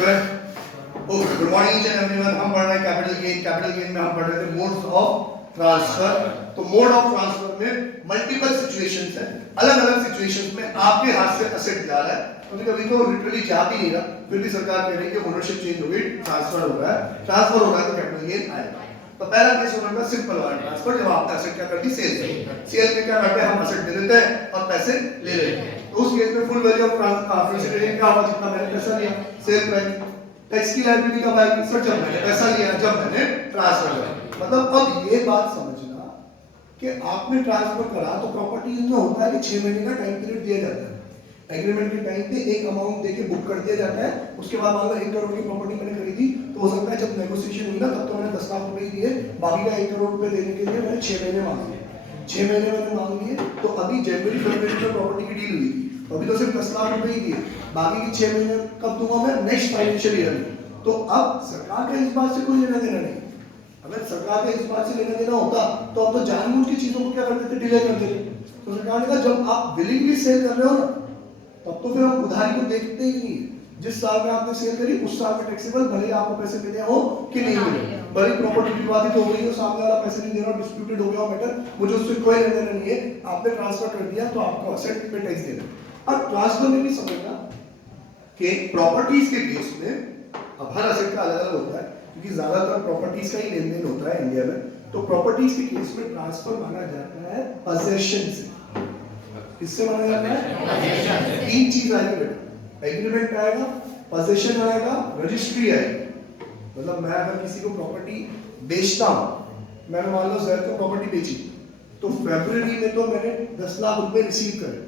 Correct. Okay, good morning each and everyone. हम पढ़ रहे हैं कैपिटल गेन में हम पढ़ रहे थे मोड्स ऑफ ट्रांसफर। तो मोड ऑफ ट्रांसफर में मल्टीपल सिचुएशंस है, अलग अलग सिचुएशंस में आपके हाथ से एसेट जा रहा है, कभी कभी तो लिटरली जा भी नहीं रहा, फिर भी सरकार कह रही है कि ओनरशिप चेंज हो गई, ट्रांसफर हो रहा है, ट्रांसफर हो रहा है तो कैपिटल गेन आएगा। तो पहला केस हो रहा है सिंपल वाला ट्रांसफर, जब आपने एसेट क्या कर दी, सेल कर दी। सेल में क्या करते हैं, हम एसेट दे देते हैं और पैसे ले लेते हैं। तो उस केस में फुल वैल्यू ऑफ ट्रांसफर क्या होगा, जितना मैंने पैसा लिया, सेल प्राइस। टैक्स की लायबिलिटी कब आएगी, सर जब मैंने पैसा लिया, जब मैंने ट्रांसफर किया। मतलब अब ये बात समझना कि आपने ट्रांसफर करा तो प्रॉपर्टी में होता है कि 6 महीने का टाइम पीरियड दिया जाता है। एग्रीमेंट के टाइम पे एक अमाउंट देके बुक कर दिया जाता है, उसके बाद मान लो 1 करोड़ की प्रॉपर्टी मैंने खरीदी, तो हो सकता है जब नेगोशिएशन हुई ना तब तो मैंने 10 लाख रुपए दिए, बाकी का 1 करोड़ रुपए देने के लिए मैंने 6 महीने मांग लिए। 6 महीने मैंने मांग लिए, तो अभी जनवरी फरवरी में प्रॉपर्टी की डील हुई, तो अभी तो सिर्फ 10 लाख रुपए ही दिए, बाकी के 6 महीने कब दूंगा मैं, नेक्स्ट फाइनेंशियल ईयर में। तो अब सरकार का इस बात से कोई लेना देना नहीं। अगर सरकार का इस बात से लेना देना होता तो अब तो जानबूझ के चीजों को क्या कर देते, डिले कर देते। तो सरकार ने कहा जब आप विलिंगली सेल कर रहे हो ना, तब तो फिर हम उधारी को देखते ही नहीं। जिस साल में आपने सेल करी उस साल में टैक्सेबल, भले ही आपको पैसे मिले हो कि नहीं मिले, भले प्रॉपर्टी विवादित हो गई हो, सामने वाला पैसे नहीं दे रहा, डिस्प्यूटेड हो गया मैटर, मुझे उससे कोई लेना देना नहीं है, आपने ट्रांसफर कर दिया तो आपको असेट पे टैक्स देना। अब ट्रांसफर में भी समझना कि प्रॉपर्टीज के केस में अब हर असेट का अलग अलग होता है, क्योंकि ज्यादातर प्रॉपर्टीज का ही लेन देन होता है इंडिया में। तो प्रॉपर्टीज के केस में ट्रांसफर माना जाता है पोजेशन से। किससे माना जाता है, 3 चीज आएगी बेटा, एग्रीमेंट आएगा, पोजेशन आएगा, रजिस्ट्री आएगी। मतलब मैं अगर किसी को प्रॉपर्टी बेचता हूं, मैंने मान लो जैद को प्रॉपर्टी बेची, तो फरवरी में तो मैंने 10 लाख रुपए रिसीव करे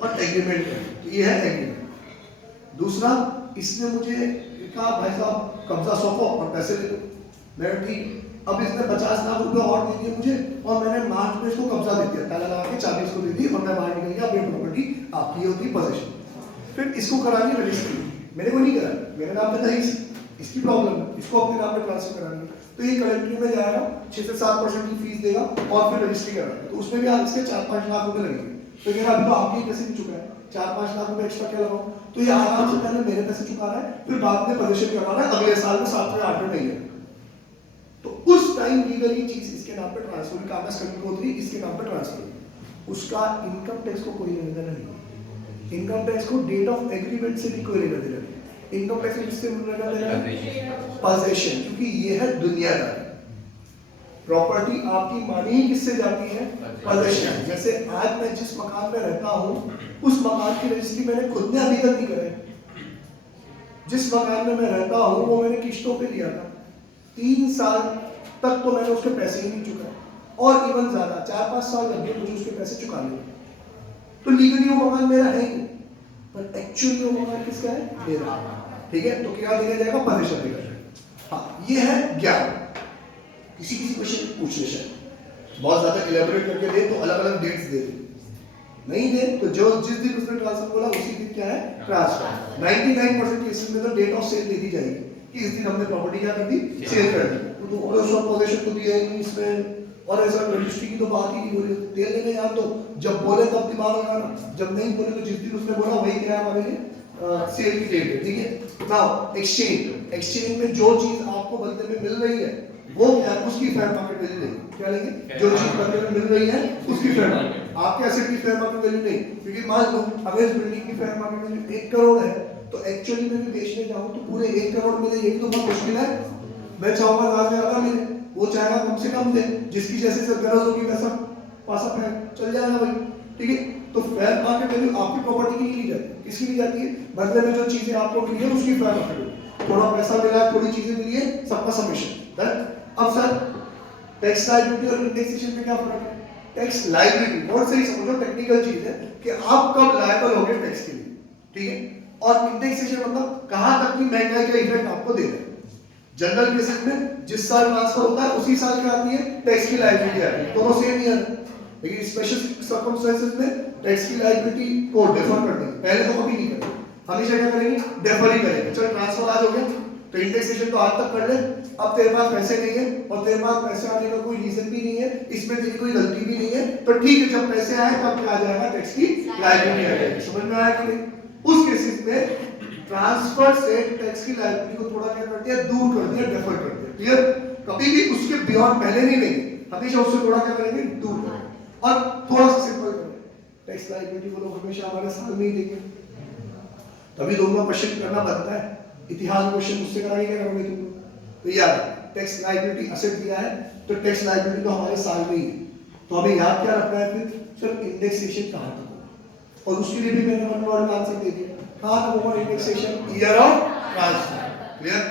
और एग्रीमेंट करे, तो ये है एग्रीमेंट। दूसरा, इसने मुझे कहा भाई साहब कब्जा सौंपो और पैसे ले लो, मैं ठीक। अब इसने 50 लाख रुपए और दे दिए मुझे और मैंने मार्च में इसको कब्जा दे दिया, ताला लगा के चाबी इसको दे दी और मैं बाहर निकल गया, अपनी प्रॉपर्टी आपकी होती पोजीशन। फिर इसको करानी रजिस्ट्री, मेरे को नहीं करा, मेरे नाम पे नहीं, इसकी प्रॉब्लम है, इसको अपने नाम पे ट्रांसफर करानी है। तो ये कलेक्ट्री में जाएगा, 6 से 7% की फीस देगा और फिर रजिस्ट्री कराना है, तो उसमें भी आप इसके 4-5 लाख रुपए लगेंगे। तो कह रहा अभी तो आपके पैसे भी चुका है, 4-5 लाख रुपए एक्स्ट्रा क्या लगाओ, तो ये आराम से पहले मेरे पैसे चुका रहा है, फिर बाद में पोजीशन करवाना है अगले साल में 7 या 8 महीने। तो उस टाइम लीगली चीज इसके नाम पे ट्रांसफर, कागज कहीं को होती इसके नाम पे ट्रांसफर, उसका इनकम टैक्स को कोई लेना देना नहीं। इनकम टैक्स को डेट ऑफ एग्रीमेंट से भी कोई लेना देना नहीं। इनकम टैक्स किससे लेना देना है, पोजेशन, क्योंकि ये है दुनियादारी। प्रॉपर्टी आपकी मानी ही किससे जाती है, पोजेशन। जैसे आज मैं जिस मकान में रहता हूँ उस मकान की रजिस्ट्री मैंने खुद ने अभी तक नहीं कराई। जिस मकान में मैं रहता हूँ वो मैंने किश्तों पे लिया था, 3 साल तक तो मैंने उसके पैसे ही नहीं चुकाए, और इवन ज्यादा 4-5 साल लग गए मुझे उसके पैसे चुकाने में। तो लीगली वो मकान मेरा है ही, पर एक्चुअली वो मकान किसका है, मेरा। ठीक है, तो क्या दिया जाएगा, पोजीशन दिया जाएगा। हाँ, ये है ज्ञान। किसी क्वेश्चन पूछने से बहुत ज्यादा इलेबोरेट करके दे तो अलग अलग डेट्स दे, नहीं दे तो जो जिस दिन उसने ट्रांसफर बोला उसी दिन क्या है, ट्रांसफर। 99% केसेस में तो डेट ऑफ सेल दे दी जाएगी कि इस दिन हमने प्रॉपर्टी क्या कर दी, सेल कर दी। तो उसका पोजीशन तो दिया ही नहीं इसमें, और ऐसा रजिस्ट्री की तो बात ही नहीं बोली। तेल लेने यार तो जब बोले तब दिमाग लगाना, जब नहीं बोले तो जिस दिन उसने बोला वही क्या हमारे लिए सेल की डेट है। ठीक है, नाउ एक्सचेंज में जो चीज आपको बदले में मिल रही है वो क्या, उसकी फेयर मार्केट वैल्यू नहीं, क्या लेंगे, जो चीज बदले में मिल रही है उसकी फेयर मार्केट, आपके एसेट की फेयर मार्केट वैल्यू नहीं। क्योंकि मान लो अगर इस बिल्डिंग की फेयर मार्केट वैल्यू 1 करोड़ है, तो एक्चुअली में भी बेचने जाऊं तो पूरे 1 करोड़ मिले, ये भी तो बहुत मुश्किल है। मैं चाहूंगा ज्यादा से ज्यादा मिले, वो चाहेगा कम से कम दे, जिसकी जैसे गरज होगी वैसा पासा है, चल जाएगा भाई। ठीक है, तो फेयर मार्केट वैल्यू आपकी प्रॉपर्टी की नहीं ली जाती, किसकी ली जाती है, बदले में जो चीजें आपको मिली है उसकी फेयर मार्केट वैल्यू। थोड़ा पैसा मिला है, थोड़ी चीजें मिली है, सबका समेशन। अब सर टैक्स लायबिलिटी और इंडेक्सेशन में क्या फर्क है, टैक्स लायबिलिटी बहुत सही समझो, टेक्निकल चीज है कि आप कब लायबल होगे टैक्स के लिए। ठीक है, और इंडेक्सेशन मतलब कहां तक की महंगाई का इफेक्ट आपको दे रहा है। जनरल केसेस में जिस साल ट्रांसफर होता है उसी साल क्या आती है, टैक्स की लायबिलिटी आती है, दोनों सेम ईयर है। लेकिन स्पेशल सर्कमस्टेंसेस में टैक्स की लायबिलिटी को डिफर कर देंगे, पहले तो कभी नहीं करेंगे, हमेशा क्या करेंगे, डिफर ही करेंगे। चल ट्रांसफर आज हो गया तो इंडेक्सेशन तो आज तक कर ले, अब तेरे पास पैसे नहीं है और तेरे पास पैसे आने का कोई रीजन भी नहीं है, इसमें तेरी कोई गलती भी नहीं है, तो ठीक है जब पैसे आए तब क्या आ जाएगा, टैक्स की लायबिलिटी आ जाएगी। समझ में आया कि नहीं। उस केसेस में ट्रांसफर से टैक्स की लायबिलिटी को थोड़ा क्या कर दिया, दूर कर दिया, डेफर कर दिया। क्लियर? कभी भी उसके बियॉन्ड पहले नहीं लेंगे, हमेशा उससे थोड़ा क्या करेंगे, दूर करेंगे। और थोड़ा सा सिंपल करेंगे, टैक्स लायबिलिटी को लोग हमेशा हमारे साल में ही देंगे। तभी लोगों का क्वेश्चन करना बनता है, इतिहास क्वेश्चन मुझसे कराएंगे, क्या करोगे तुम? तो यार टैक्स लायबिलिटी असेट दिया है तो टैक्स लायबिलिटी तो हमारे साल में ही है, तो हमें याद क्या रखना है फिर, सर इंडेक्सेशन कहाँ तक होगा, और उसके लिए भी मैंने वन वर्ड आंसर दे दिया, कहाँ तक होगा indexation, year of transfer. Clear?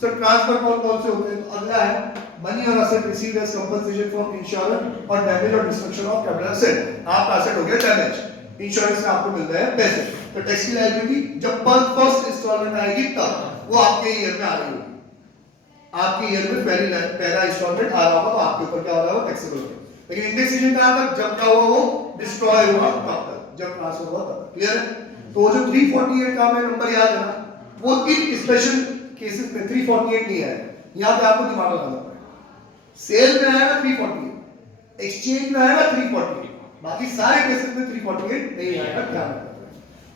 Sir transfer कौन कौन से होते हैं, तो अगला है मनी और asset received as compensation from insurance और डैमेज और डिस्ट्रक्शन ऑफ कैपिटल असेट। आपका असेट हो गया डैमेज, इंश्योरेंस से आपको मिल रहे हैं पैसे, तो टैक्स की लायबिलिटी जब फर्स्ट इंस्टॉलमेंट आएगी तब वो आपके ईयर में आ रही होगी, आपके ईयर में पहला इंस्टॉलमेंट आ रहा होगा तो आपके ऊपर क्या हो रहा है, टैक्सेबल होगा। लेकिन इंडेक्सेशन कहां तक, जब क्या हुआ, वो डिस्ट्रॉय हुआ तब तक, जब ट्रांसफर हुआ तब। क्लियर है? तो वो जो 348 का हमें नंबर याद है ना, वो इन स्पेशल केसेस में 348 नहीं आया, यहां पे आपको दिमाग लगाना पड़ेगा। सेल में आएगा 348, एक्सचेंज में आएगा 348, बाकी सारे केसेस में 348 नहीं आएगा, ध्यान रखना।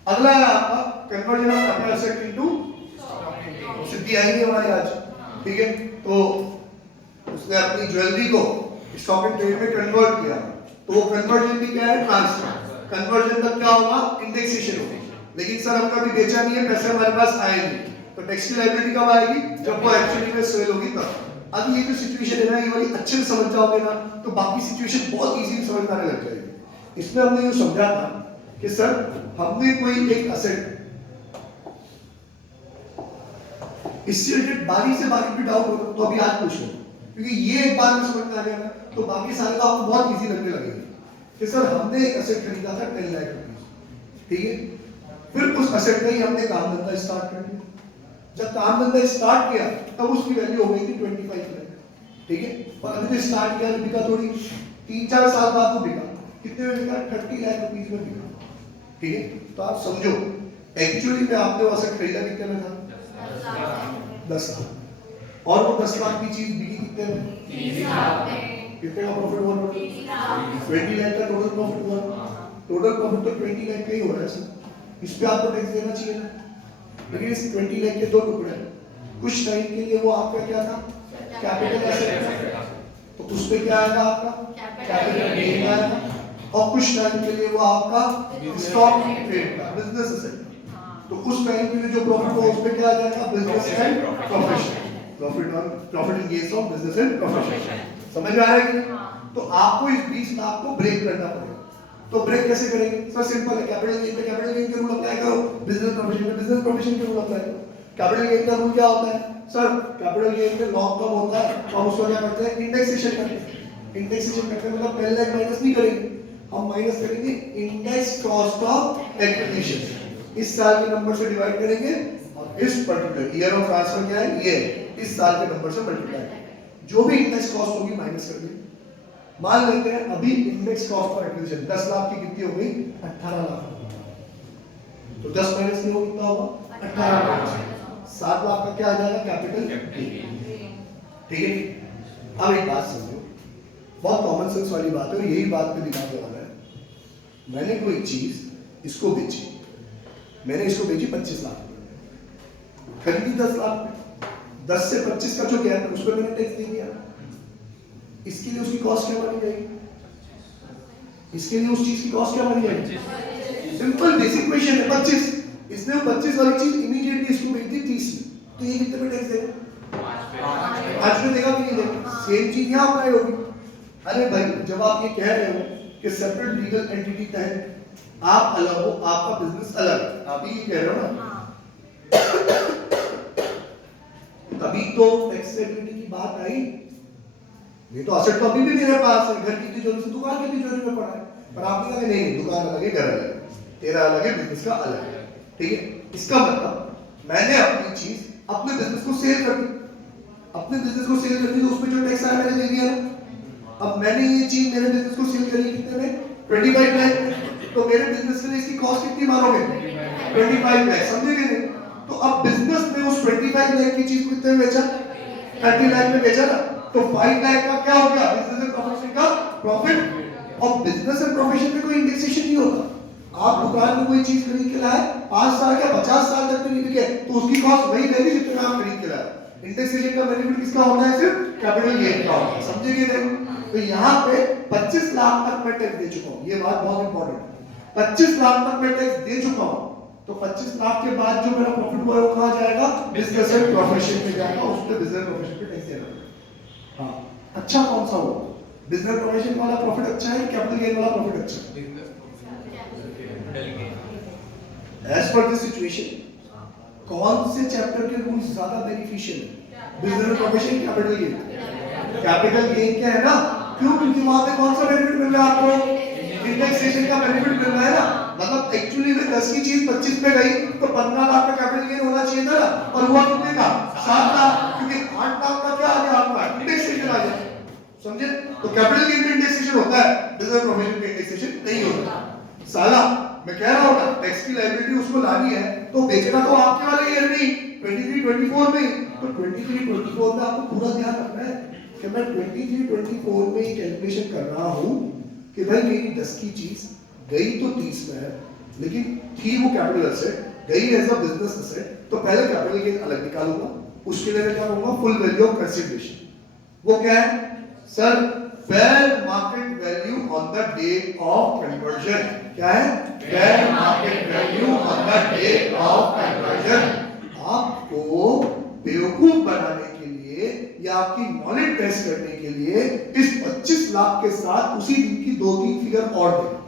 अगला है आपका conversion of capital asset into सिद्धि आएगी हमारे आज, ठीक है? तो उसने अपनी ज्वेलरी को स्टॉक एंड ट्रेड में कन्वर्ट किया, तो वो कन्वर्जन भी क्या है, ट्रांसफर। कन्वर्जन तक क्या होगा, इंडेक्सेशन होगी। लेकिन सर हम कभी बेचा नहीं है, पैसे हमारे पास आए नहीं, तो टैक्स की लायबिलिटी कब आएगी, जब वो एक्चुअली में सेल होगी तब। अब ये जो सिचुएशन है ना, ये वाली अच्छे से समझ जाओगे ना तो बाकी सिचुएशन बहुत इजीली समझ में आने लग जाएगी। इसमें हमने ये समझा था कि सर हमने कोई एक असेट, इससे रिलेटेड बारी से बारी भी डाउट हो तो अभी आज पूछ लो, क्योंकि ये एक बार में समझ में आ गया ना तो बाकी सारे तो आपको बहुत इजी लगने लगेंगे कि सर हमने एक असेट खरीदा था 10 लाख रुपए, ठीक है? फिर उस असेट का ही हमने काम धंधा स्टार्ट कर दिया, जब काम धंधा स्टार्ट किया तब उसकी वैल्यू हो गई थी 25 लाख, ठीक है? और अभी तो स्टार्ट किया तो बिका थोड़ी, 3-4 साल बाद तो बिका, कितने में बिका, 30 लाख रुपीस में बिका, ठीक है? तो आप समझो एक्चुअली में आपने वो असेट खरीदा कितने में था, 10 लाख, और वो 10 लाख की चीज बिकी कितने में, 30 लाख में। कितने का प्रॉफिट हुआ, 20 लाख का टोटल प्रॉफिट हुआ। टोटल प्रॉफिट तो 20 लाख का ही हो रहा है सर, इस पे आपको टैक्स देना चाहिए ना। लेकिन इस 20 लाख के दो टुकड़े हैं, कुछ टाइम के लिए वो आपका क्या था, कैपिटल एसेट था, तो उस पे क्या आएगा आपका कैपिटल गेन आएगा, और कुछ टाइम के लिए वो आपका स्टॉक ट्रेड का बिजनेस एसेट, तो उस टाइम के लिए जो प्रॉफिट हो उस पे क्या आ जाएगा, business and profession, profit in case of business and profession. समझ में आ रहा है कि नहीं? तो आपको इस बीच में आपको ब्रेक करना पड़ेगा। तो ब्रेक कैसे करेंगे, सर सिंपल है, कैपिटल गेन पे कैपिटल गेन के रूल अप्लाई करो, बिजनेस प्रोफेशन में बिजनेस प्रोफेशन के रूल अप्लाई करो। कैपिटल गेन का रूल क्या होता है, सर कैपिटल गेन में लॉन्ग टर्म होता है, तो हम उसको क्या करते हैं, इंडेक्सेशन करते हैं। इंडेक्सेशन करते हैं मतलब 10 लाख माइनस नहीं करेंगे, हम माइनस करेंगे इंडेक्स कॉस्ट ऑफ एक्विजिशन, इस साल के नंबर से डिवाइड करेंगे, और इस पर्टिकुलर ईयर ऑफ ट्रांसफर क्या है, ये इस साल के नंबर से मल्टीप्लाई, जो भी इंडेक्स कॉस्ट होगी माइनस कर देंगे। मान लेते हैं अभी index cost for acquisition 10 lakh की कितनी हो गई, 18 लाख, तो 10 माइनस नहीं हो कितना होगा, 18 लाख, 7 लाख का क्या आ जाएगा, कैपिटल, ठीक है? अब एक बात समझो, बहुत कॉमन सेंस वाली बात है, यही बात पे दिखाने वाला है। मैंने कोई चीज इसको बेची, मैंने इसको बेची 25 लाख, खरीदी 10 लाख में, 10 से 25 का जो गैप है उस पर मैंने टैक्स दे दिया, इसके लिए उसकी कॉस्ट क्या बनी जाएगी, इसके लिए उस चीज की कॉस्ट क्या बनी जाएगी, सिंपल बेसिक क्वेश्चन है, 25, इसने वो 25 वाली चीज इमीडिएटली इसको बेच दी 30 में, तो ये कितने में टैक्स देगा, 5 में देगा कि नहीं देगा, सेम चीज यहाँ अप्लाई होगी। अरे भाई जब आप ये कह रहे हो कि सेपरेट लीगल एंटिटी तहत आप अलग हो, आपका बिजनेस अलग है, आप ही ये कह रहे हो ना, तभी तो टैक्सेबिलिटी की बात आई। ये तो असेट तो अभी भी मेरे पास है, घर की तिजोरी से दुकान की तिजोरी में पड़ा है, पर आपने कहा नहीं दुकान अलग है, घर अलग है, तेरा अलग है, बिजनेस का अलग है, ठीक है? इसका मतलब मैंने अपनी चीज अपने बिजनेस को सेल कर दी, अपने बिजनेस को सेल कर दी तो उसमें जो टैक्स आया मैंने दे दिया ना। अब मैंने ये चीज मेरे बिजनेस को सेल करी कितने में, 25 लाख, तो मेरे बिजनेस के लिए इसकी कॉस्ट कितनी मानोगे, 25 लाख, समझेंगे नहीं? तो अब बिजनेस में उस 25 लाख की चीज को कितने में बेचा, 30 लाख में बेचा ना, तो 5 लाख का क्या हो गया, बिजनेस एंड प्रोफेशन का प्रॉफिट। और बिजनेस एंड प्रोफेशन में कोई इंडेक्सेशन नहीं होता, आप दुकान में कोई चीज खरीद के लाए 5 साल या 50 साल तक नहीं बिके तो उसकी कॉस्ट वही रहेगी जितना आप खरीद के लाए। इंडेक्सेशन का बेनिफिट किसका होना है? सिर्फ कैपिटल गेन का होना है। समझे कि नहीं? तो यहाँ पे 25 लाख तक मैं टैक्स दे चुका हूँ, ये बात बहुत इंपॉर्टेंट है। 25 लाख तक मैं टैक्स दे चुका हूँ, तो 25 लाख के बाद जो मेरा प्रॉफिट हुआ है वो कहाँ जाएगा? बिजनेस प्रोफेशन में जाएगा, उस पे बिजनेस प्रोफेशन पे टैक्स देना। हाँ, अच्छा कौन सा होगा? बिजनेस प्रोफेशन वाला प्रॉफिट अच्छा है कि कैपिटल गेन वाला प्रॉफिट अच्छा है? एज पर दिस सिचुएशन कौन से चैप्टर के रूल्स ज्यादा बेनिफिशियल है? Business profession, capital gain? Capital gain क्या है ना, क्यों? क्योंकि वहां पे कौन सा बेनिफिट मिल रहा है आपको? इंडेक्सेशन का बेनिफिट मिल रहा है ना। मतलब एक्चुअली में 10 की चीज 25 पे गई तो 15 लाख का कैपिटल गेन होना चाहिए था ना, और हुआ कितने का? 7 लाख, क्योंकि 8 लाख का क्या आ गया आपका? इंडेक्सेशन आ गया। समझे? तो कैपिटल गेन में इंडेक्सेशन होता है, बिजनेस प्रोफेशन में इंडेक्सेशन नहीं होता। साला मैं कह रहा हूं ना, टैक्स की लायबिलिटी उसको लानी है तो बेचना तो आपके वाले ईयर नहीं, 23-24 में। तो 23-24 में आपको पूरा ध्यान रखना है कि मैं 23-24 में ये कैलकुलेशन कर रहा हूं कि भाई मेरी 10 की चीज गई तो 30 में है, लेकिन थी वो कैपिटल एसेट, गई एज अ बिजनेस एसेट, तो पहले कैपिटल गेन अलग निकालूंगा, उसके लिए मैं क्या करूंगा? Full value of consideration. वो क्या है sir? Fair market value on the day of conversion. क्या है? Fair market value on the day of conversion. आपको बेवकूफ बनाने के लिए या आपकी नॉलेज टेस्ट करने के लिए इस 25 लाख के साथ उसी दिन की 2-3 फिगर और देगा।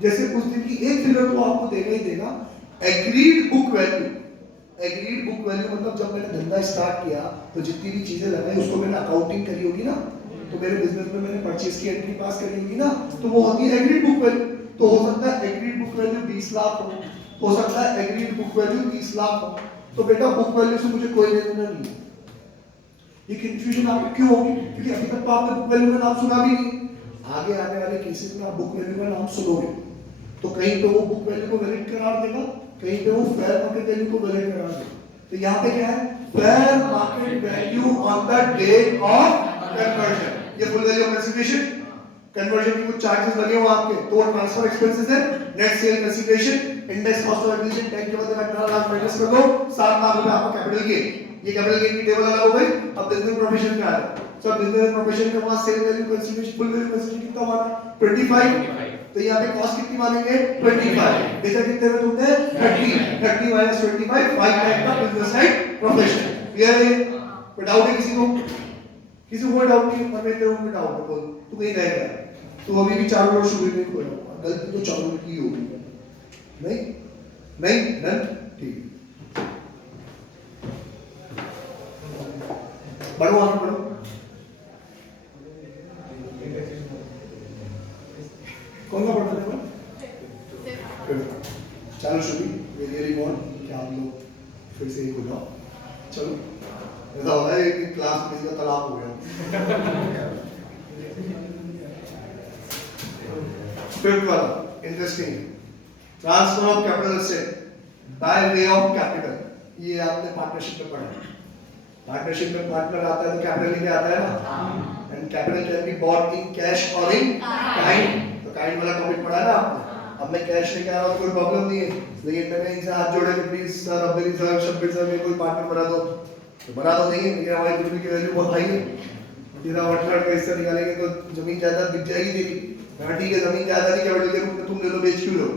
जैसे उस दिन की एक फिगर तो आपको देगा ही देगा। Agreed book value, agreed book value मतलब जब मैंने धंधा स्टार्ट किया तो जितनी भी चीजें लगाई उसको मैंने अकाउंटिंग करी होगी ना, तो मेरे बिजनेस में मैंने परचेज की एंट्री पास करी होगी ना, तो वो होती है एग्रीड बुक वैल्यू। तो हो सकता है एग्रीड बुक वैल्यू 20 लाख हो सकता है एग्रीड बुक वैल्यू 30 लाख हो। तो बेटा बुक वैल्यू से मुझे कोई लेना नहीं है। ये कंफ्यूजन आपको क्यों होगी? क्योंकि अभी तक तो आपने बुक वैल्यू का नाम सुना भी नहीं। आगे आने वाले केसेस में आप बुक वैल्यू का नाम सुनोगे तो कहीं पे वो बुक वैल्यू को वैलिड करार देगा, कहीं पे वो फेयर मार्केट वैल्यू को वैलिड करार देगा। तो यहाँ पे क्या है? Fair market value on the date of conversion. ये full value of consideration, conversion के कुछ चार्जेस लगे हो आपके, तो ट्रांसफर एक्सपेंसेस है, net sale consideration, index cost of acquisition, tax के बदले 18 लाख माइनस कर दो, 7 लाख रुपए आपका कैपिटल गेन। ये कैपिटल गेन की टेबल अलग हो गई। अब बिजनेस प्रोफेशन में आ रहा है। सब बिजनेस प्रोफेशन में वहां sale value consideration, full value consideration कितना माना? 25। तो यहाँ पे कॉस्ट कितनी मानेंगे? 25। बेचा कितने में तुमने? 30 माइनस 25, 5 लाख का बिजनेस साइड प्रोफेशन। क्लियर है? कोई डाउट है किसी को? किसी को कोई डाउट नहीं? और मैं तेरे को डाउट है, बोल तू कहीं रह गया, तू अभी भी चालू और शुरू नहीं खोला, गलती तो चालू की होगी। नहीं नहीं डन, ठीक। बढ़ो आगे बढ़ो। कौन सा पढ़ना है? चलो शुरू, वेरी वांट कि आप लोग फिर से एक हो जाओ। चलो ऐसा हो रहा है कि क्लास में इसका तलाक हो गया। फिफ्थ वाला interesting, transfer of capital asset by way of capital. ये आपने पार्टनरशिप में पढ़ा। पार्टनरशिप में पार्टनर आता है तो कैपिटल लेके आता है ना, and capital can be bought in cash और इन काइंड। तो काइंड वाला टॉपिक पढ़ा है ना आपने। अब मैं कैश लेके आ रहा हूँ, कोई प्रॉब्लम नहीं है, लेकिन मैंने इनसे हाथ जोड़े कि please sir, Abdul sir, Shabbir sir, मेरे कोई पार्टनर बना दो, तो बना तो देंगे, लेकिन हमारी कंपनी की वैल्यू बहुत हाई है। तेरा 1/3 का हिस्सा निकालेंगे तो जमीन जायदाद बिक जाएगी तेरी। हाँ ठीक है, जमीन जायदाद ही कैपिटल के रूप में तुम ले लो, बेच क्यों लो?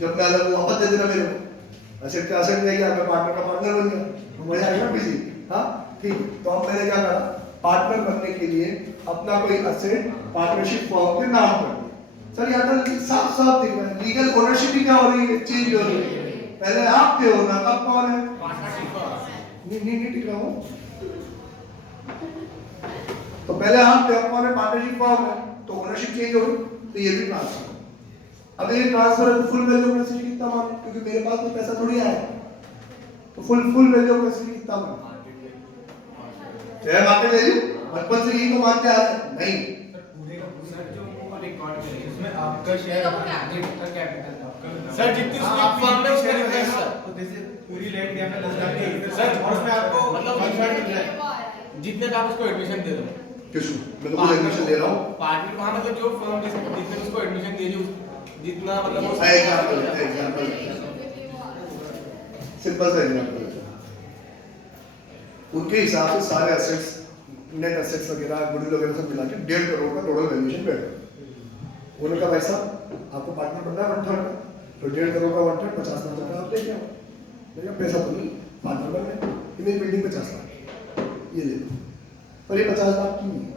जब मैं अलग वो वापस दे देना मेरे को। एसेट का एसेट दे गया, मैं पार्टनर का पार्टनर बन गया, तो मजा आएगा किसी। हाँ ठीक। तो अब मैंने क्या करा, पार्टनर बनने के लिए अपना कोई एसेट पार्टनरशिप फॉर्म के नाम कर दिया। सर यहाँ तो साफ साफ दिख रहा है, लीगल ओनरशिप ही क्या हो रही है? चेंज हो रही है। पहले आप थे ओनर, अब कौन है? नहीं टिक रहा हूँ। तो पहले आप थे, अब कौन है? पार्टनरशिप फॉर्म है, तो ओनरशिप चेंज हो गई, तो ये भी ट्रांसफर। अब ये ट्रांसफर है तो फुल वैल्यू ऑफ एसेट कितना माने? क्योंकि मेरे पास तो पैसा थोड़ी आया, तो फुल वैल्यू ऑफ एसेट कितना माने? शेयर मार्केट वैल्यू बचपन से यही तो मानते आ रहे हैं। नहीं इसमें आपका शेयर कैपिटल सर, जितनी उसकी फर्म में शेयर है सर, तो जैसे पूरी लैंड या फिर 10 लाख की सर, और उसमें आपको मतलब जितने का आप उसको एडमिशन दे दो। किसको? मैं तो एडमिशन दे रहा हूँ। पार्टनर वहां मतलब जो फर्म जितने उसको एडमिशन दे रही जितना मतलब वो एग्जाम्पल सिंपल सा एग्जाम्पल है। उनके हिसाब से सारे एसेट्स, नेट एसेट्स वगैरह, गुडविल वगैरह सब मिला के 1.5 करोड़ का टोटल वैल्यूएशन बैठा। उन्होंने कहा भाई साहब आपको पार्टनर बनना है 1/3 का, तो 1.5 करोड़ का 1/3 50 लाख रुपया आप लेके आओ। मैंने कहा पैसा तो नहीं, पार्टनर बन गए, ये मेरी बिल्डिंग 50 लाख ये ले लो। पर ये 50 लाख की नहीं है,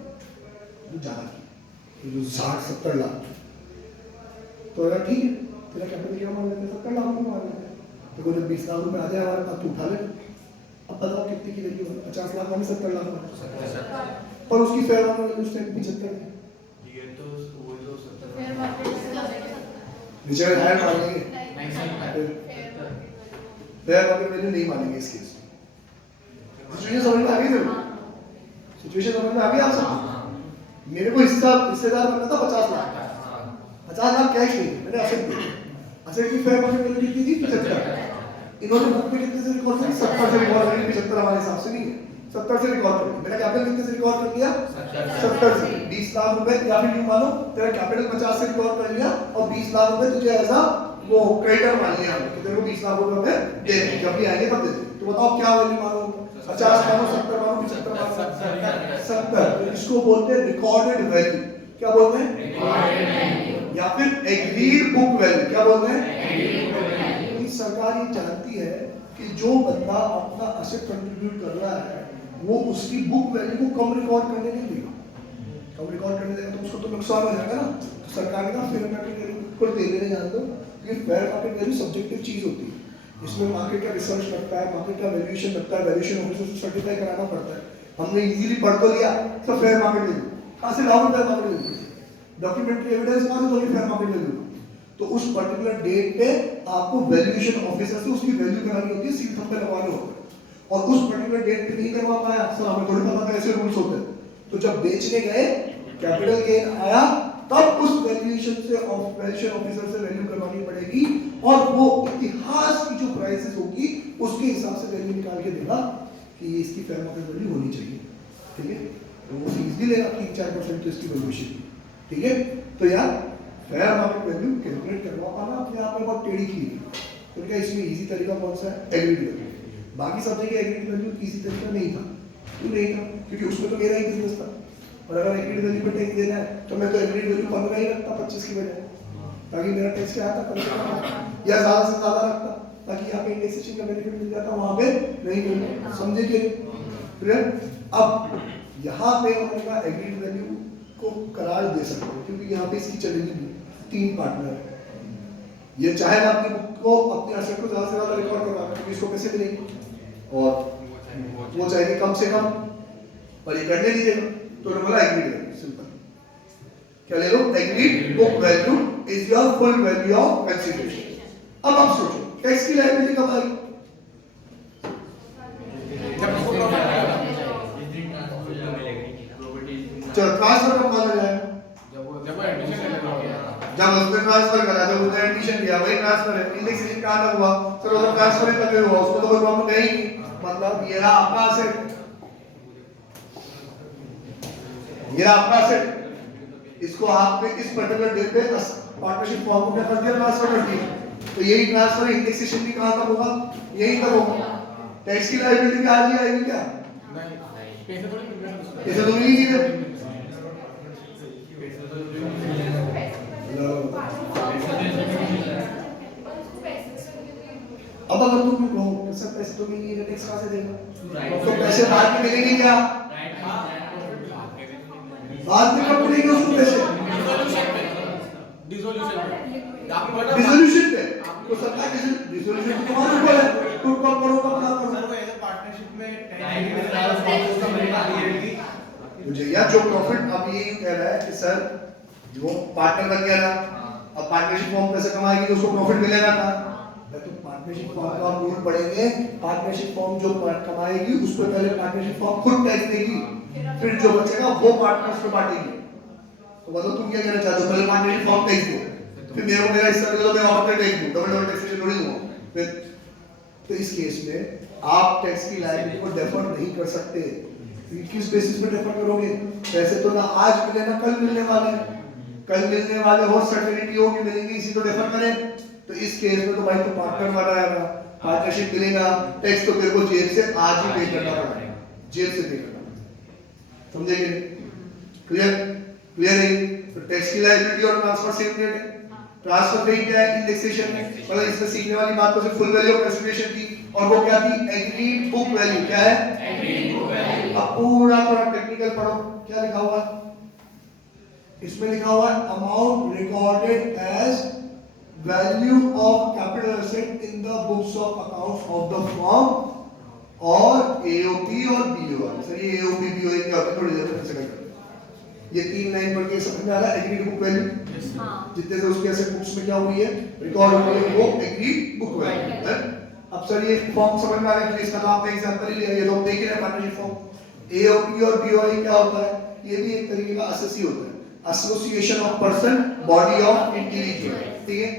ज़्यादा की, जो 60-70 लाख। तो अगर ठीक है तेरा कैपिटल क्या मान लेते हैं, 70 लाख में मान लेते हैं। तो जब 20 लाख रुपये आ जाए हमारे पास तो उठा ले। अब बताओ कितने की वैल्यू है, 50 लाख वाली 70 लाख वाली, पर उसकी फेयर वैल्यू उस टाइम 75 है। ये तो वो जो नीचे में हायर मानेंगे, फेयर मार्केट वैल्यू नहीं मानेंगे इस केस में। सिचुएशन समझ में आ गई जरूर, सिचुएशन समझ में आ गई आप सब। मेरे को हिस्सेदार बनना था 50 लाख, 50 लाख कैश नहीं, मैंने असेट दिए, असेट की फेयर मार्केट वैल्यू कितनी थी 75। इन्होंने बुक में कितने से रिकॉर्ड किया, 70 से रिकॉर्ड करेंगे, 75 हमारे हिसाब से नहीं है, 70 से रिकॉर्ड करेंगे। मेरा कैपिटल कितने से रिकॉर्ड कर लिया, 70 से। 20 लाख रुपए या फिर यूं मानो तेरा कैपिटल 50 से रिकॉर्ड कर लिया और 20 लाख रुपए तुझे ऐसा वो क्रेडिटर मान लिया हमने कि तेरे को 20 लाख रुपए में दे देंगे, जब भी आएंगे तब दे देंगे। तो बताओ क्या वैल्यू मानो, 50 मानो, 70 मानो, 75 मानो, 70। तो इसको बोलते हैं रिकॉर्डेड वैल्यू। क्या बोलते हैं, या फिर एग्रीड बुक वैल्यू। क्या बोलते हैं, सरकार ये जानती है कि जो बंदा अपना एसेट कंट्रीब्यूट कर रहा है वो उसकी बुक वैल्यू को कम रिकॉर्ड करने नहीं देगा। कम रिकॉर्ड करने देगा तो उसको तो नुकसान हो जाएगा ना। तो सरकार ने कहा फेयर मार्केट वैल्यू को दे देने जान दो, ये फेयर मार्केट वैल्यू सब्जेक्टिव चीज होती है। इसमें मार्केट का रिसर्च लगता है, मार्केट का वैल्यूएशन लगता है, वैल्यूएशन ऑफिसर से सर्टिफाई कराना पड़ता है। हमने इजीली पढ़ तो लिया तो फेयर मार्केट वैल्यू कहां से लाओ, fair market value documentary evidence कहां से लोगे फेयर मार्केट वैल्यू। तो उस पर्टिकुलर डेट पे आपको वैल्यूएशन ऑफिसर से उसकी वैल्यू करानी होती है, सील थप्पे लगवाने होते हैं। और उस पर्टिकुलर डेट पे नहीं करवा पाया, सर हमें थोड़ी पता था ऐसे रूल्स होते हैं। तो जब बेचने गए कैपिटल गेन आया तब उस वैल्यूएशन से वैल्यूएशन ऑफिसर से वैल्यू करवानी पड़ेगी और वो इतिहास की जो प्राइसेस होगी उसके हिसाब से वैल्यू निकाल के देगा कि इसकी फेयर मार्केट वैल्यू होनी चाहिए। ठीक है, तो वो फीस भी लेगा 3-4% इसकी वैल्यूएशन। ठीक है, तो यार फेयर मार्केट वैल्यू कैलकुलेट करवा पाना अपने आप में बहुत टेढ़ी की है। तो क्या इसमें इजी तरीका कौन सा है, एग्रीड वैल्यू। बाकी सब जगह एग्रीड वैल्यू इजी तरीका नहीं था, क्यों नहीं था, क्योंकि उसमें तो मेरा ही बिजनेस था। और अगर एग्रीड वैल्यू पे टैक्स देना है तो मैं तो एग्रीड वैल्यू 15 ही रखता 25 की बजाय, ताकि मेरा टैक्स क्या आता या ज्यादा से ज्यादा रखता, ताकि यहाँ पे इंडेक्सेशन का बेनिफिट मिल जाता, वहां पे नहीं मिलता। समझे क्लियर? अब यहाँ पे उन्होंने कहा एग्रीड वैल्यू को करार दे सकते हो, क्योंकि यहाँ पे इसकी चलेगी 3 पार्टनर है। ये चाहे ना अपनी बुक को अपने एसेट को ज्यादा से ज्यादा रिकॉर्ड करवा, क्योंकि इसको पैसे मिलेंगे और वो चाहेगी कम से कम, पर ये करने नहीं देगा। तो उन्होंने बोला एग्रीड वैल्यू, सिंपल। क्या ले लो, agreed book value is your full value of consideration. अब आप सोचो टैक्स की लायबिलिटी कब आई, चलो ट्रांसफर कब माना जाए, जब उसने ट्रांसफर करा तो उसने एडमिशन लिया, वही ट्रांसफर है। इंडेक्सेशन कहां तक हुआ, सर वो ट्रांसफर ही तक हुआ, उसको तो कोई प्रॉब्लम नहीं। मतलब ये रहा आपका एसेट, ये रहा आपका एसेट, इसको आपने इस पर्टिकुलर डे पे पार्टनरशिप फॉर्म को क्या कर दिया, ट्रांसफर कर दिया। तो यही ट्रांसफर इंडेक्सेशन भी कहां तक होगा, यही तक होगा। टैक्स की लायबिलिटी क्या आ जाएगी, क्या पैसे तो मिल ही नहीं रहे। अब अगर तुम कहो सर पैसे तो मिल नहीं रहे, टैक्स कहां से देगा, तो पैसे बाद में मिलेंगे क्या, बाद में कब मिलेंगे उसको पैसे, डिसोल्यूशन पे। तो सरकार डिसोल्यूशन तुम्हारे ऊपर है, तुम कब करो कब ना करो। सर वो एज अ पार्टनरशिप में मुझे यार जो प्रॉफिट अब ये कह रहा है कि सर जो पार्टनर बन गया ना, अब पार्टनरशिप फॉर्म पैसे कमाएगी तो उसको प्रॉफिट मिलेगा ना। तो पार्टनरशिप फॉर्म का रूल पढ़ेंगे, पार्टनरशिप फॉर्म जो कमाएगी उस पर पहले पार्टनरशिप फॉर्म खुद टैक्स देगी, फिर जो बचेगा वो पार्टनर्स को बांटेगी। तो मतलब तुम क्या कहना चाहते हो, पहले पार्टनरशिप फॉर्म टैक्स दो, फिर मेरे को मेरा हिस्सा दे दो, मैं और टैक्स दूं, डबल टैक्सेशन थोड़ी दूंगा। तो इस केस में आप टैक्स की लायबिलिटी को डेफर नहीं कर सकते। किस बेसिस पे डेफर करोगे, पैसे तो ना आज मिले ना कल मिलने वाले हैं। कल मिलने वाले हो, सर्टेनिटी हो कि मिलेंगे, इसी को डिफर करें। तो इस केस में तो भाई तो पार्टनर बना है, पार्टनरशिप मिलेगा, टैक्स तो तेरे को जेब से आज ही पे करना पड़ेगा, जेब से पे करना, समझेंगे? क्लियर? क्लियर है? तो टैक्स की लायबिलिटी और ट्रांसफर सेम रेट है। ट्रांसफर रेट क्या है? इंडेक्सेशन है। मतलब इसमें सीखने वाली बात तो सिर्फ फुल वैल्यू ऑफ कंसिडरेशन थी, और वो क्या थी? Agreed book value. क्या है? Agreed book value. अब पूरा थोड़ा टेक्निकल पढ़ो, क्या लिखा हुआ है इसमें? लिखा हुआ है amount recorded as value of capital asset in the books of accounts of the firm और एओपी और बीओआई। सर ये एओपी बीओआई क्या होता है? थोड़ी देर में समझ ये 3 लाइन पढ़ के समझ में आ रहा है? एग्रीड बुक वैल्यू जितने से उसके एसेट बुक्स में क्या हुई है, रिकॉर्ड हुई है, वो एग्रीड बुक वैल्यू है। अब सर ये फॉर्म समझ में आ रहा है कि इसका तो आपने एग्जांपल ही लिया, ये तो देख रहे हैं पार्टनरशिप फॉर्म। एओपी और बीओआई क्या होता है? ये भी एक तरीके का एसएससी होता है, association of person body of individual. ठीक है,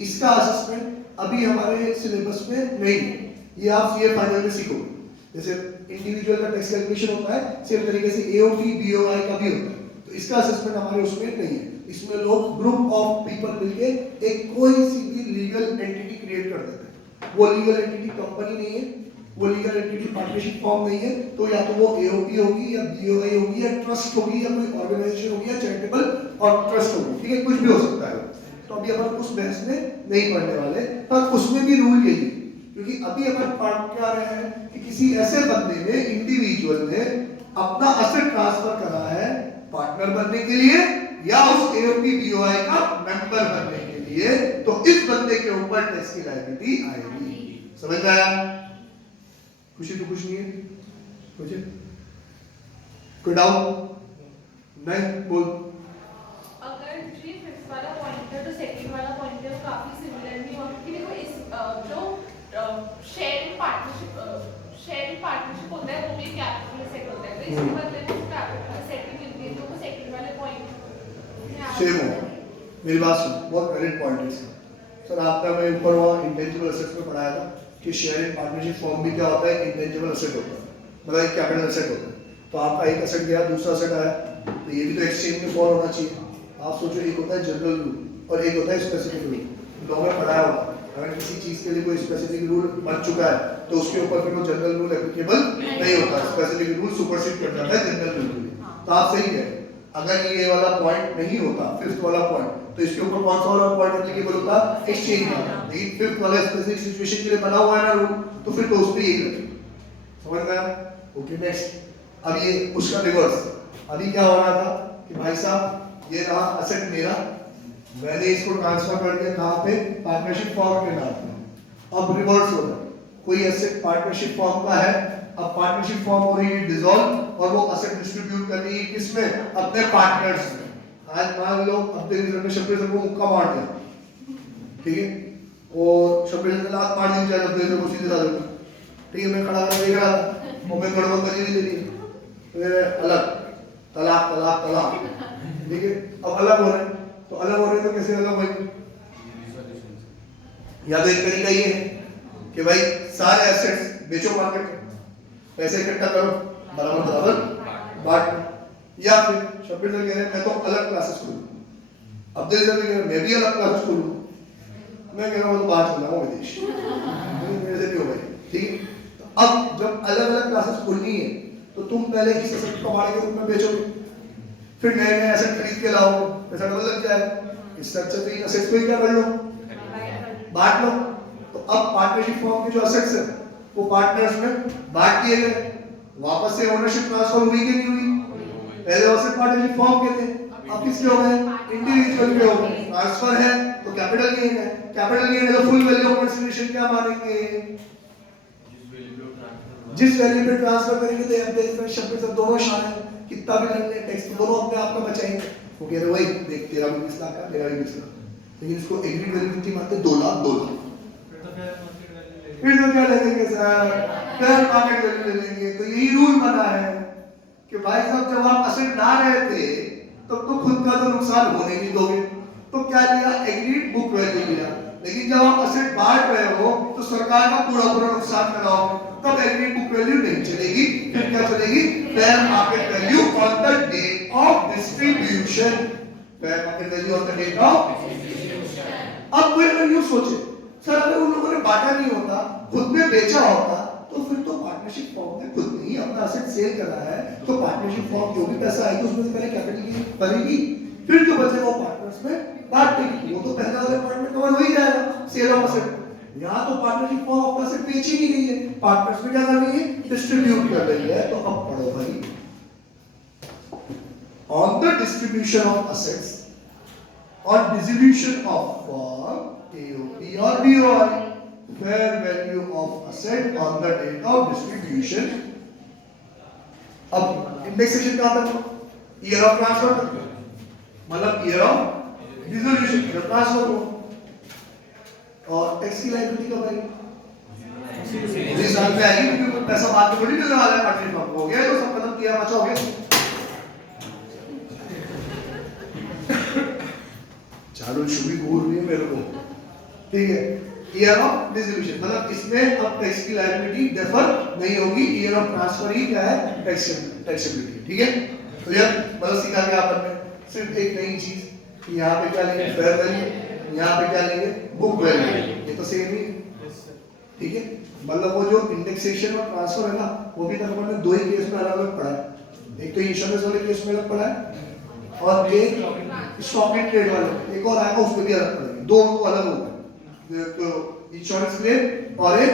इसका असेसमेंट अभी हमारे सिलेबस में नहीं है, ये आप सीए फाइनल में सीखोगे। जैसे इंडिविजुअल का टैक्स कैलकुलेशन होता है, सेम तरीके से एओपी बीओआई का भी होता है, तो इसका असेसमेंट हमारे उसमें नहीं है। इसमें लोग ग्रुप ऑफ पीपल मिलके एक कोई सी भी लीगल एंटिटी क्रिएट कर देते हैं। वो लीगल एंटिटी कंपनी नहीं है, वो लीगल एंटिटी पार्टनरशिप फॉर्म नहीं है, तो या तो वो एओपी होगी या बीओआई होगी या ट्रस्ट होगी या कोई ऑर्गेनाइजेशन होगी या चैरिटेबल और ट्रस्ट होगी। ठीक है, कुछ भी हो सकता है। तो अभी अपन उस बहस में नहीं पढ़ने वाले, पर उसमें भी रूल यही है, क्योंकि अभी अपन पढ़ क्या रहे हैं कि किसी ऐसे बंदे ने, इंडिविजुअल ने अपना एसेट ट्रांसफर करा है पार्टनर बनने के लिए या उस एओपी बीओआई का मेंबर बनने के लिए, तो इस बंदे के ऊपर टैक्स की लायबिलिटी आएगी। समझ में आया? खुशी तो कुछ नहीं है, मुझे कोई डाउट नहीं? बोल। अगर जी फिफ्थ वाला पॉइंट है तो सेकंड वाला पॉइंट है काफी सिमिलर नहीं होगा, क्योंकि देखो इस जो शेयरिंग पार्टनरशिप होता है वो भी कैपिटल सेट होता है, तो इसके बदले में कैपिटल सेटिंग मिलती है, तो वो सेकंड वाले पॉइंट सेम हो। मेरी बात सुन, बहुत वैलिड पॉइंट है इसका। सर आपका मैं ऊपर वहाँ इंटेंजिबल एसेट्स में पढ़ाया था कि शेयरिंग पार्टनरशिप फॉर्म भी क्या होता है? इंटेंजिबल एसेट होता है, मतलब एक कैपिटल एसेट होता है। तो आपका एक एसेट गया, दूसरा एसेट आया, तो ये भी तो एक्सचेंज में फॉल होना चाहिए। आप सोचो, एक होता है जनरल रूल और एक होता है स्पेसिफिक रूल। लॉ में पढ़ाया होगा, अगर किसी चीज के लिए कोई स्पेसिफिक रूल बन चुका है तो उसके ऊपर फिर वो जनरल रूल एप्लीकेबल नहीं होता, स्पेसिफिक रूल सुपरसीड कर जाता है जनरल रूल। तो आप सही कह रहे हैं, अगर ये वाला पॉइंट नहीं होता, फिफ्थ वाला पॉइंट, तो इसके ऊपर कौन सा वाला पॉइंट एप्लीकेबल होता? एक्सचेंज वाला। लेकिन फिफ्थ वाला स्पेसिफिक सिचुएशन के लिए बना हुआ है ना रूल, तो फिर तो उस पे यही रखें। समझ में आया? Okay next. अब ये उसका रिवर्स। अभी क्या हो रहा था कि भाई साहब ये रहा एसेट मेरा, मैंने इसको ट्रांसफर कर दिया कहाँ पे? पार्टनरशिप फॉर्म के नाम पे। अब रिवर्स हो रहा है, कोई एसेट पार्टनरशिप फॉर्म का है, अब पार्टनरशिप फॉर्म हो रही है डिसॉल्व और वो एसेट डिस्ट्रीब्यूट कर रही है किसमें? अपने पार्टनर्स में। आज मान लो अब तेरे घर में शब्बीर सर को मुक्का मार दिया, ठीक है, और शब्बीर सर ने लात मार दी चाहे शब्बीर सर को सीधे डाल दिया, ठीक है, मैं खड़ा कर देख रहा था और मैं गड़बड़ ले ली, मेरे अलग तलाक तलाक तलाक, ठीक है। अब अलग हो रहे हैं, तो अलग हो रहे हैं तो कैसे अलग होंगे? या तो एक तरीका ये है कि भाई सारे एसेट्स बेचो मार्केट में, पैसे इकट्ठा करो, बराबर बराबर बांट, या फिर शब्बीर सर कह रहे हैं मैं तो अलग क्लासेस खोलूं, अब्दुल सर कह रहे हैं मैं भी अलग क्लासेस खोलूं, मैं कह रहा हूँ तो बाहर चल रहा हूँ विदेश, मेरे से भी हो भाई, ठीक है। तो अब जब अलग अलग क्लासेस खोलनी है तो तुम पहले इस एसेट को कमाने के रूप में बेचोगे, फिर नए नए एसेट खरीद के लाओ, पैसा डबल लग जाएगा। इससे अच्छा तो एसेट्स को ही क्या कर लो, बांट लो। तो अब पार्टनरशिप फॉर्म के जो एसेट्स हैं वो पार्टनर्स में बांट दिए गए, वापस से ओनरशिप ट्रांसफर हुई कि नहीं हुई? पहले एसेट पार्टनरशिप फॉर्म के थे, अब किसके हो गए? इंडिविजुअल के हो गए। ट्रांसफर है तो कैपिटल गेन है, कैपिटल गेन है तो फुल वैल्यू ऑफ कंसिडरेशन क्या मानेंगे? जिस वैल्यू पे ट्रांसफर करेंगे तो यहाँ पे शब्द से दोनों शामिल, कितना भी लग ले टैक्स दोनों अपने आप में बचाएंगे। वो कह रहे वही देख तेरा भी 20 लाख का, तेरा भी 20 लाख, लेकिन इसको एग्रीड वैल्यू कितनी मानते? 2 लाख 2 लाख। फिर तो क्या ले लेंगे सर? फेयर मार्केट वैल्यू ले लेंगे। तो यही रूल बना है कि भाई साहब जब आप एसेट ला रहे थे तब तो खुद का तो नुकसान होने नहीं दोगे, तो क्या लिया? एग्रीड बुक वैल्यू लिया। लेकिन जब आप एसेट बांट रहे हो तो सरकार का पूरा पूरा नुकसान कराओगे, तब एग्रीड बुक वैल्यू नहीं चलेगी। फिर क्या चलेगी? Fair market value on the day of distribution. Fair market value on the date of. अब कोई अगर यूं सोचे सर अगर उन लोगों ने बांटा नहीं होता, खुद में बेचा होता, तो फिर तो पार्टनरशिप फॉर्म में खुद ने ही अपना एसेट सेल करा है, तो पार्टनरशिप फॉर्म जो भी पैसा आएगा उसमें से पहले कैपिटल गेन भरेगी, फिर जो बचेगा वो पार्टनर्स में बांट देगी, वो तो पहले वाले पॉइंट में कवर हो ही जाएगा सेल ऑफ एसेट। यहाँ तो पार्टनरशिप फॉर्म अपना एसेट बेच ही नहीं रही है, पार्टनर्स में क्या कर रही है, डिस्ट्रीब्यूट कर रही है। तो अब पढ़ो भाई, on the distribution of assets or dissolution of firm AOP or BOI, fair value of asset on the date of distribution। अब इंडेक्सेशन का आता है ईयर ऑफ ट्रांसफर, मतलब ईयर ऑफ डिसोल्यूशन, ट्रांसफर हो, और टैक्स की लायबिलिटी कब आएगी, इस साल में आएगी, क्योंकि पैसा बाद में थोड़ी मिलने वाला है, पार्टनरशिप हो गया तो सब खत्म किया, बचा हो गया। चालू शुभी घूर रही है मेरे को, ठीक है। ईयर ऑफ डिसोल्यूशन मतलब इसमें अब टैक्स की लायबिलिटी डिफर नहीं होगी, ईयर ऑफ ट्रांसफर ही क्या है, टैक्सेबिलिटी, ठीक है। तो यार मतलब सीखा गया अपन ने सिर्फ एक नई चीज, यहाँ पे क्या लेंगे फेयर वैल्यू, यहाँ पे क्या लेंगे बुक वैल्यू, ये तो सेम ही, ठीक है। मतलब वो जो इंडेक्सेशन और ट्रांसफर है ना, वो भी तक अपन ने दो ही केस में अलग अलग पढ़ा है, एक तो इंश्योरेंस वाले केस में अलग पढ़ा है और एक स्टॉक एंड ट्रेड वाले, एक और आएगा उसमें भी अलग पड़ेगा, दो तो अलग होगा, तो इंश्योरेंस क्लेम और एक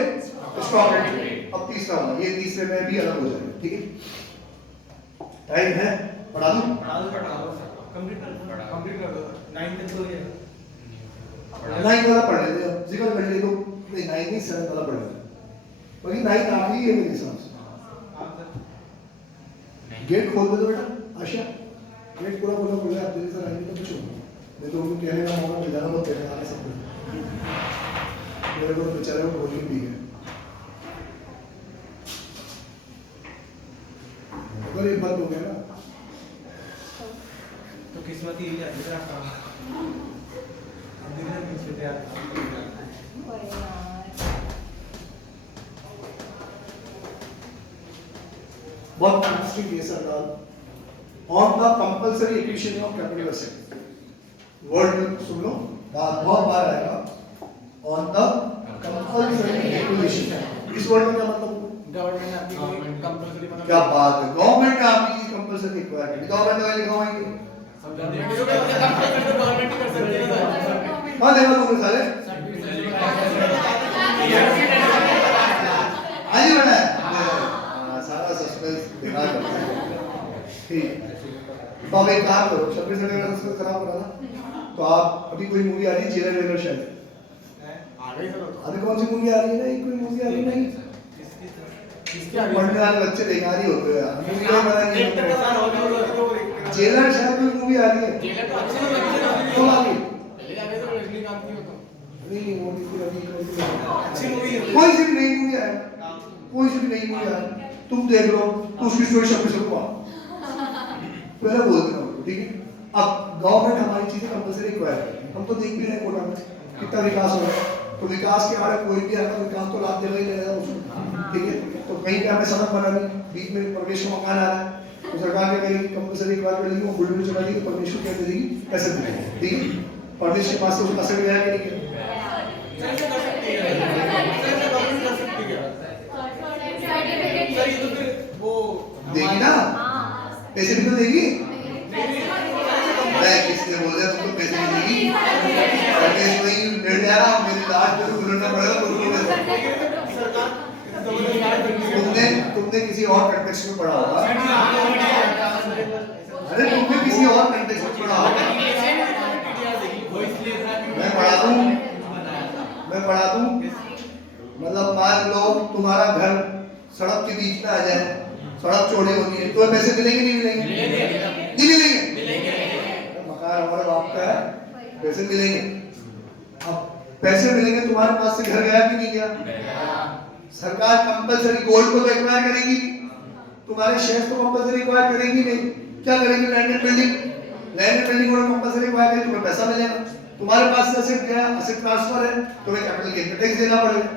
स्टॉक एंड ट्रेड। अब तीसरा वाला, ये तीसरे में भी अलग हो जाएगा, ठीक है। टाइम है, पढ़ा दूं? कंप्लीट कर दो 9 तक हो गया। 9 वाला पढ़ लेते हैं, जिक्र कर लिए तो नहीं 9 नहीं 7 वाला पढ़ लेते हैं, क्योंकि 9 आखिरी है मेरे हिसाब से। गेट खोल दो बेटा आशा, गेट पूरा खोलो, बोले आप दिल्ली से आएंगे तो कुछ होगा, नहीं तो उनको कहने का मौका मिल जाना, बहुत कहने आने सब मेरे को बेचारे को बोली भी है, अगर ये बंद हो गया ना तो किस्मत ही जाती है आपका, दिन में किस्मत है आपका। बहुत इंटरेस्टिंग केस है ना, on the compulsory acquisition of capital asset, word सुन लो, बहुत बार आएगा, ऑन द कंपल्सरी एक्विजिशन, इस वर्ड में क्या मतलब, गवर्नमेंट ने आपकी कंपल्सरी बना, क्या बात है, गवर्नमेंट ने आपकी चीज कंपल्सरी एक्वायर की, गवर्नमेंट ने लिखा हुआ है कि गवर्नमेंट जो कंपल्सरी तो गवर्नमेंट ही कर सकती है सर। हां देखो तुम साले आज ही बना है, सारा सस्पेंस दिखा करता है, ठीक। तो अब एक काम करो, 26 जनवरी का सस्पेंस खराब करा ना, तो आप अभी कोई मूवी आ रही है जेलर वेलर शायद आ गई सर, अभी कौन सी मूवी आ रही है ना, एक कोई मूवी आ रही है नहीं, इसकी आगे पढ़ने वाले बच्चे बेकार ही होते हैं यार, मूवी तो बना नहीं एक तरह से हो गया तो जेलर शायद कोई मूवी आ रही है, जेलर तो अच्छी लगी तो आ गई पहले आगे तो रजनीकांत की हो तो नहीं वो भी अभी अच्छी मूवी है। कोई सी भी नई मूवी है, कोई सी भी नई मूवी है, तुम देख लो तो उसकी स्टोरी सब कुछ हुआ पहले बोल देना, ठीक है। अब गवर्नमेंट हमारी चीजें कंपल्सरी रिक्वायर करती है, हम तो देख भी रहे हैं कोटा में कितना विकास हो रहा है, तो विकास के आड़े कोई भी आएगा विकास तो लाभ देगा ही देगा उसको, ठीक है। तो कहीं पे हमें सड़क बनानी, बीच में प्रवेश का मकान आ रहा है, तो सरकार क्या करेगी, कंपल्सरी रिक्वायर करेगी, वो बुलडोजर चला देगी, परमिश को क्या दे देगी, पैसे दे देगी, ठीक है। परमिश के पास से उसका असर गया कि नहीं गया, सर से कर सकती है, सर से गवर्नमेंट कर सकती है सर, ये तो फिर वो देगी ना, पैसे भी तो देगी, मैं किसने बोल दिया तुमको पैसे नहीं देगी, परमिश वही लेट जा रहा, मेरी लाश पे तो बुलडोजर पड़ेगा, तुमने किसी और कंटेक्स्ट में पढ़ा होगा, अरे तुमने किसी और कंटेक्स्ट में पढ़ा होगा, मैं पढ़ा दूं, मतलब मान लो तुम्हारा घर सड़क के बीच में आ जाए, सड़क चौड़ी होनी है, तो पैसे मिलेंगे नहीं मिलेंगे, नहीं मिलेंगे, मकान हमारे बाप का है, पैसे मिलेंगे। अब पैसे मिलेंगे, तुम्हारे पास से घर गया कि नहीं गया, सरकार कंपल्सरी गोल्ड को तो एक्वायर करेगी, तुम्हारे शेयर को कंपल्सरी एक्वायर करेगी नहीं, क्या करेगी, लैंड एंड बिल्डिंग को कंपल्सरी एक्वायर करेगी, तुम्हें पैसा मिलेगा, तुम्हारे पास से एसेट गया, एसेट ट्रांसफर है, तुम्हें कैपिटल गेन टैक्स देना पड़ेगा,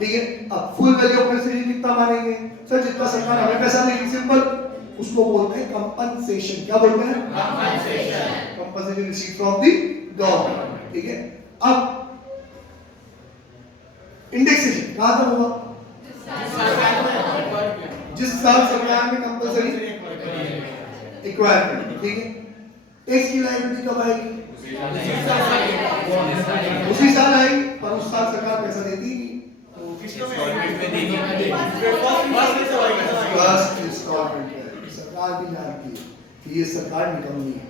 ठीक है। अब फुल वैल्यू ऑफ एसेट कितना मानेंगे सर, जितना सरकार हमें पैसा देगी, सिंपल उसको बोलते हैं कंपनसेशन। क्या बोलते हैं? Compensation receive from the government. ठीक है, अब इंडेक्सेशन कहां तक हुआ? जिस साल सरकार ने कंपलसरी एक्वायरमेंट। ठीक है, टैक्स की लायबिलिटी कब आएगी? उसी साल आएगी, पर उस साल सरकार पैसा देती ही नहीं। फर्स्ट इंस्टॉलमेंट सरकार भी जानती है कि ये सरकार निकम्मी है,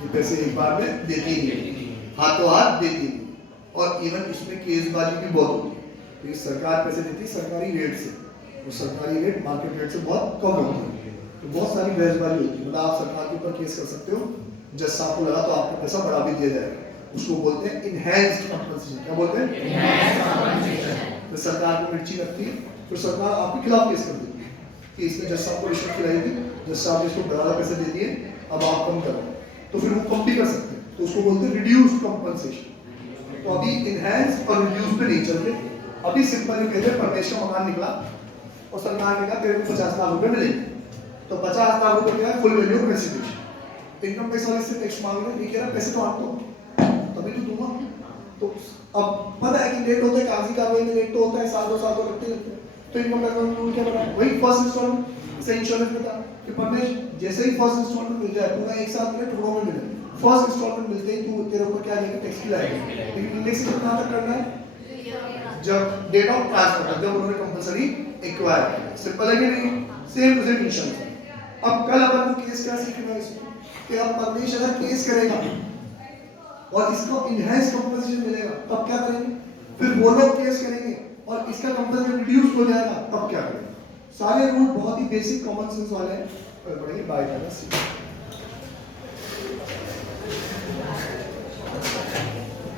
ये पैसे एक बार में देती नहीं, हाथों हाथ देती नहीं, और इवन इसमें केसबाजी भी बहुत होती है। तो ये सरकार पैसे देती है सरकारी रेट से, और सरकारी रेट मार्केट रेट से बहुत कम होती है, तो बहुत सारी बहसबाजी होती है। मतलब आप सरकार के ऊपर केस कर सकते हो, जज साहब को लगा तो आपको पैसा बढ़ा भी दिया जाएगा, उसको बोलते हैं इनहैंस्ड कंपनसेशन। क्या बोलते हैं? तो सरकार को मिर्ची लगती है, तो सरकार आपके खिलाफ केस कर देती है कि इसने जज साहब को रिश्वत खिलाई थी, जज साहब ने इसको बढ़ा पैसे दे दिए, अब आप कम करो, तो फिर वो कम भी कर सकते हैं, तो उसको बोलते हैं रिड्यूस्ड कंपनसेशन। तो अभी इनहैंस और रिड्यूस पे नहीं चलते, अभी सिंपल ही कहते हैं परमेश का मकान निकला और सरकार ने कहा तेरे को 50 लाख रुपए मिलेंगे, तो 50 लाख रुपए क्या है? Full value of residential. Income tax वाले से टैक्स मांग रहे हैं, ये कह रहा पैसे तो आप दो तभी तो दूंगा। तो अब पता है कि लेट होता है, कागजी कार्रवाई में लेट तो होता है, साल 2 साल तो लगते हैं, तो इनकम टैक्स वाले रूल क्या बना? वही फर्स्ट इंस्टॉलमेंट से इंश्योरेंस में था कि परमेश जैसे ही फर्स्ट इंस्टॉलमेंट मिल जाए, पूरा एक साथ मिले टुकड़ों में मिले, फर्स्ट इंस्टॉलमेंट मिलते ही तू तेरे ऊपर क्या जाएगा? टैक्स की लाएगा। लेकिन इंडेक्सेशन कहां तक करना है? जब डेट ऑफ ट्रांसफर, जब उन्होंने कंपलसरी एक्वायर किया। सिंपल है कि नहीं? Same to same insurance. अब कल अपन को केस क्या सीखना है इसमें कि अब परमेश अगर केस करेगा और इसको इनहैंस कंपनसेशन मिलेगा, तब क्या करेंगे? फिर वो लोग केस करेंगे और इसका कंपनसेशन रिड्यूस हो जाएगा, तब क्या करेंगे? सारे रूल बहुत ही बेसिक कॉमन सेंस वाले हैं। बाय